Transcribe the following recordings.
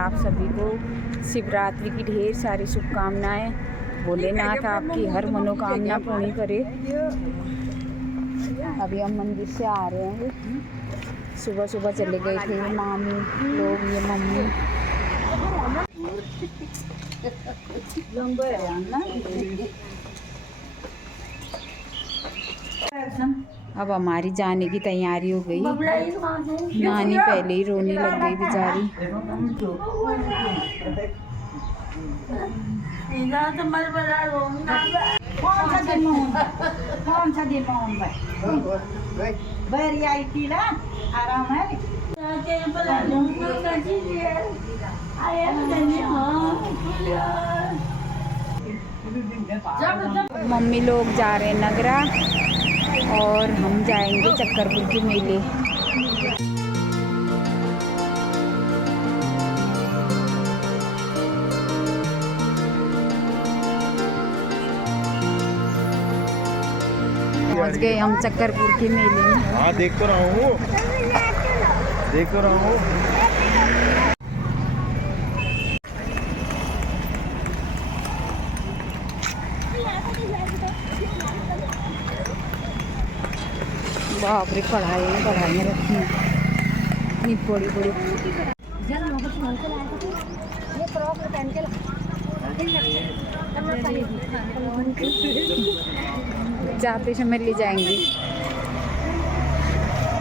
आप सभी को शिवरात्रि की ढेर सारी शुभकामनाएं। भोलेनाथ आपकी हर मनोकामना पूरी करे। अभी हम मंदिर से आ रहे हैं। सुबह सुबह चले गए थे मामी लोग, ये मम्मी। अब हमारी जाने की तैयारी हो गई। नानी पहले ही रोने लग गई बेचारी। आई थी ना आराम है। मम्मी लोग जा रहे हैं नगरा और हम जाएंगे चक्करपुर के मेले। पहुंच गए हम चक्करपुर के मेले में। हाँ देख तो रहा हूँ, देख तो रहा हूँ। बाप रे, पढ़ाइयाँ रखी हैं इतनी बड़ी बड़ी। जाते समय ले जाएंगे।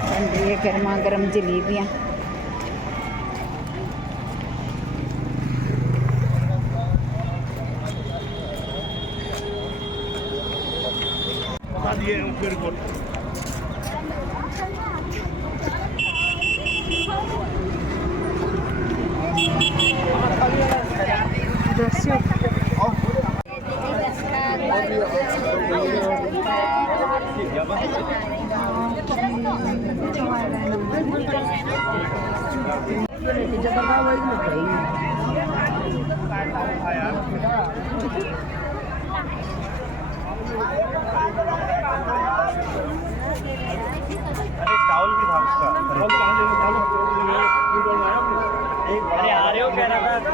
बन रही है गर्मा गर्म जलेबियाँ। चावल भी था उसका। अरे आ रहे हो कह रहा था।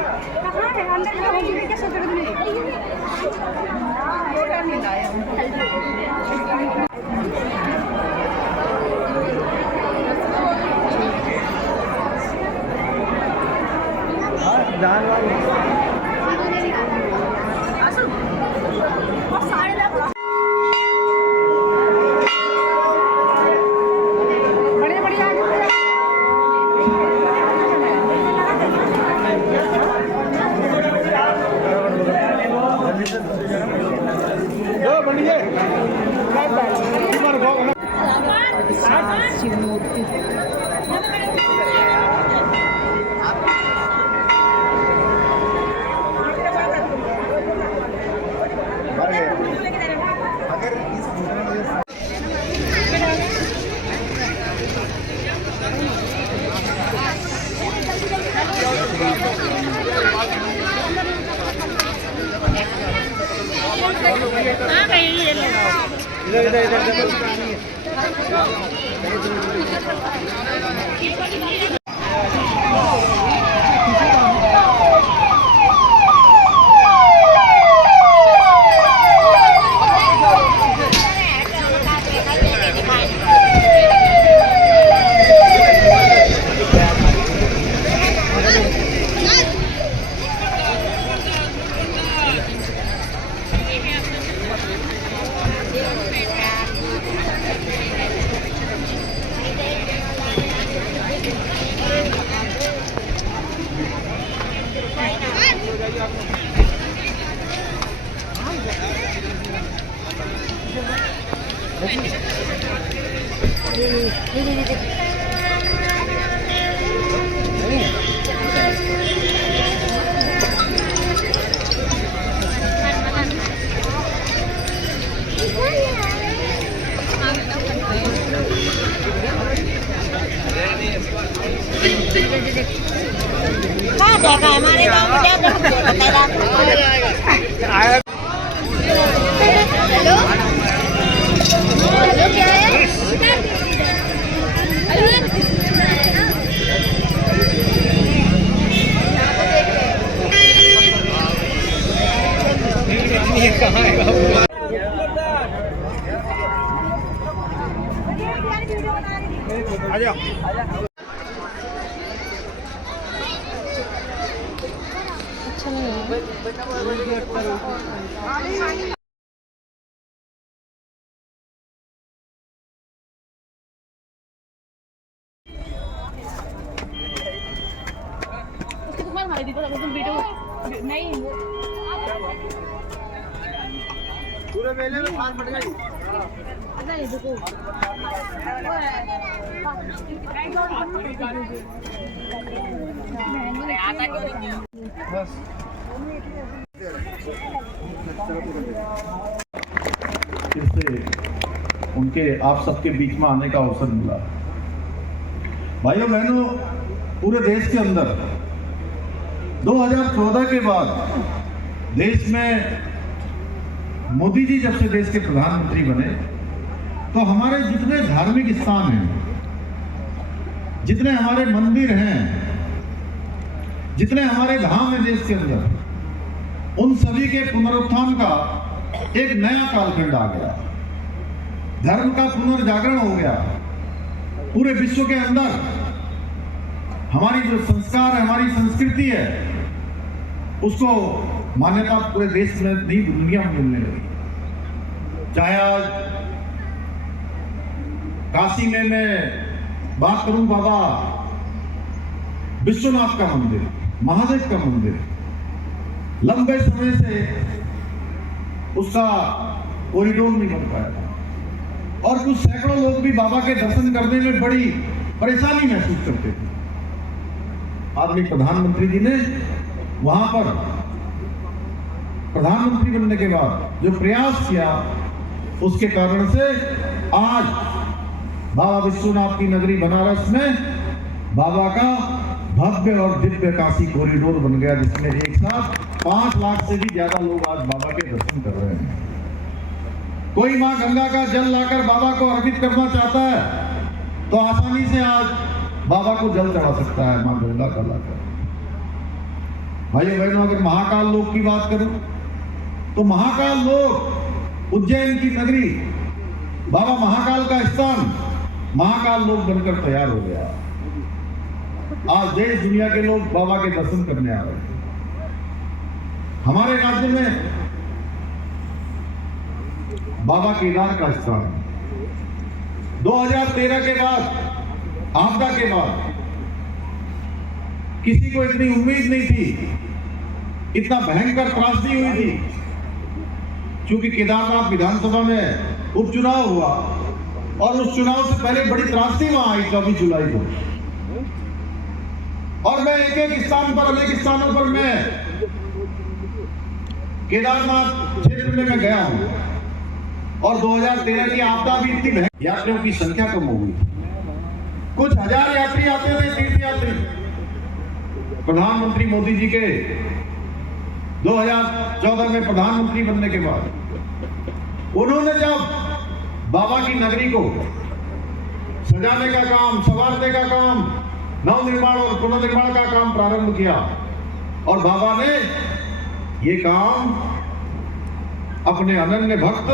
शिव मूर्ति हाँ देखा हमारे गाँव में क्या बताया। हेलो क्या है? पूरे मेले में फान पड़ गई। फिर से उनके आप सबके बीच में आने का अवसर मिला। भाइयों बहनों, पूरे देश के अंदर 2014 के बाद देश में मोदी जी जब से देश के प्रधानमंत्री बने तो हमारे जितने धार्मिक स्थान हैं, जितने हमारे मंदिर हैं, जितने हमारे धाम हैं देश के अंदर, उन सभी के पुनरुत्थान का एक नया कालखंड आ गया। धर्म का पुनर्जागरण हो गया। पूरे विश्व के अंदर हमारी जो संस्कार है, हमारी संस्कृति है, उसको मान्यता पूरे देश में नहीं दुनिया में मिलने लगी। चाहे आज काशी में मैं बात करूं, बाबा विश्वनाथ का मंदिर, महादेव का मंदिर, लंबे समय से उसका कॉरिडोर नहीं बन पाया था और कुछ सैकड़ों लोग भी बाबा के दर्शन करने में बड़ी परेशानी महसूस करते थे। आदमी प्रधानमंत्री जी ने वहां पर प्रधानमंत्री बनने के बाद जो प्रयास किया, उसके कारण से आज बाबा विश्वनाथ की नगरी बनारस में बाबा का भव्य और दिव्य काशी कॉरिडोर बन गया, जिसमें एक साथ 5 लाख से भी ज्यादा लोग आज बाबा के दर्शन कर रहे हैं। कोई मां गंगा का जल लाकर बाबा को अर्पित करना चाहता है तो आसानी से आज बाबा को जल चढ़ा सकता है, मां गंगा का लाकर। भाइयों बहनों, अगर महाकाल लोक की बात करूं तो महाकाल लोक, उज्जैन की नगरी, बाबा महाकाल का स्थान महाकाल लोक बनकर तैयार हो गया। आज देश दुनिया के लोग बाबा के दर्शन करने आ रहे हैं। हमारे राज्य में बाबा केदार का स्थान 2013 के बाद, आपदा के बाद किसी को इतनी उम्मीद नहीं थी, इतना भयंकर त्रासदी हुई थी। क्योंकि केदारनाथ विधानसभा में उपचुनाव हुआ और उस चुनाव से पहले बड़ी त्रासदी वहां आई 24 जुलाई को। और मैं एक एक स्थान पर, अनेक स्थानों पर मैं केदारनाथ क्षेत्र में मैं गया हूं और 2013 की आपदा भी इतनी यात्रियों की संख्या कम हो गई। कुछ हजार यात्री आते थे, तीर्थ यात्री। प्रधानमंत्री मोदी जी के 2014 में प्रधानमंत्री बनने के बाद उन्होंने जब बाबा की नगरी को सजाने का काम, संवारने का काम, नवनिर्माण और पुनर्निर्माण का काम प्रारंभ किया और बाबा ने ये काम अपने अनन्य भक्त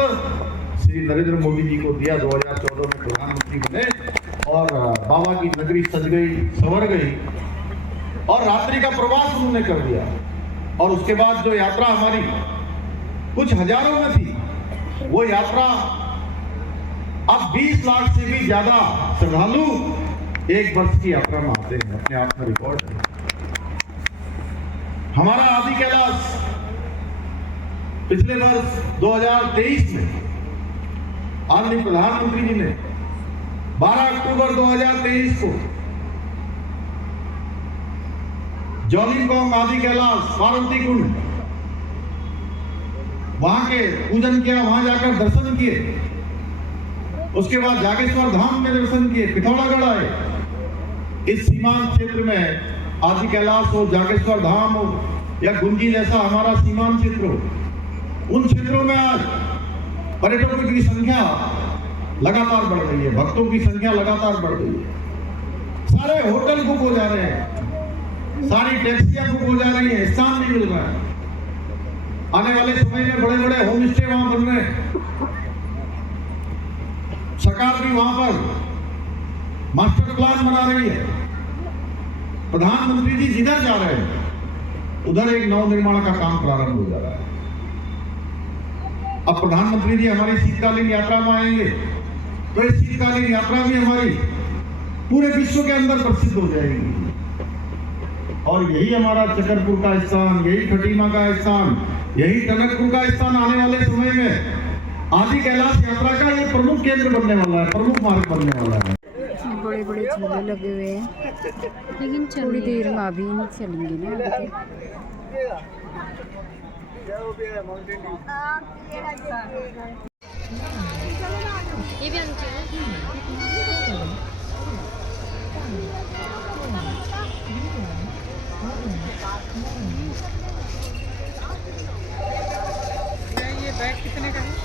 श्री नरेंद्र मोदी जी को दिया। 2014 में प्रधानमंत्री बने और बाबा की नगरी सज गई, संवर गई और रात्रि का प्रवास उन्होंने कर दिया। और उसके बाद जो यात्रा हमारी कुछ हजारों में थी, वो यात्रा अब 20 लाख से भी ज्यादा श्रद्धालु एक वर्ष की यात्रा में आते हैं। अपने आप में रिकॉर्ड है। हमारा आदि कैलाश पिछले वर्ष 2023 में आदरणीय प्रधानमंत्री जी ने 12 अक्टूबर 2023 को जॉलिंगकोंग आदि कैलाश पार्वती कुंड वहां के पूजन किया, वहां जाकर दर्शन किए। उसके बाद जागेश्वर धाम में दर्शन किए, पिथौरागढ़ आए। इस सीमांत क्षेत्र में आदि कैलाश हो, जागेश्वर धाम हो या गुंजी जैसा हमारा सीमांत क्षेत्र हो, उन क्षेत्रों में आज पर्यटकों की संख्या लगातार बढ़ रही है, भक्तों की संख्या लगातार बढ़ रही है। सारे होटल बुक हो जा रहे हैं, सारी टैक्सियां बुक हो जा रही है, स्थान नहीं मिल रहा है। आने वाले समय में बड़े बड़े होम स्टे वहां बन रहे हैं। सरकार भी वहां पर मास्टर प्लान बना रही है। प्रधानमंत्री जी जिधर जा रहे हैं उधर एक नव निर्माण का काम प्रारंभ हो जा रहा है। अब प्रधानमंत्री जी हमारी शीतकालीन यात्रा में आएंगे तो इस शीतकालीन यात्रा भी हमारी पूरे विश्व के अंदर प्रसिद्ध हो जाएगी। और यही हमारा चकरपुर का स्थान, यही खटीमा का स्थान, यही टनकपुर का स्थान आने वाले समय में आदि कैलाश यात्रा का ये प्रमुख केंद्र बनने वाला है, प्रमुख मार्ग बनने वाला है। बड़े बड़े झूले लगे हुए हैं, लेकिन थोड़ी देर में अभी नहीं चलेंगे ना। ये भी आनी ये बैग कितने का है?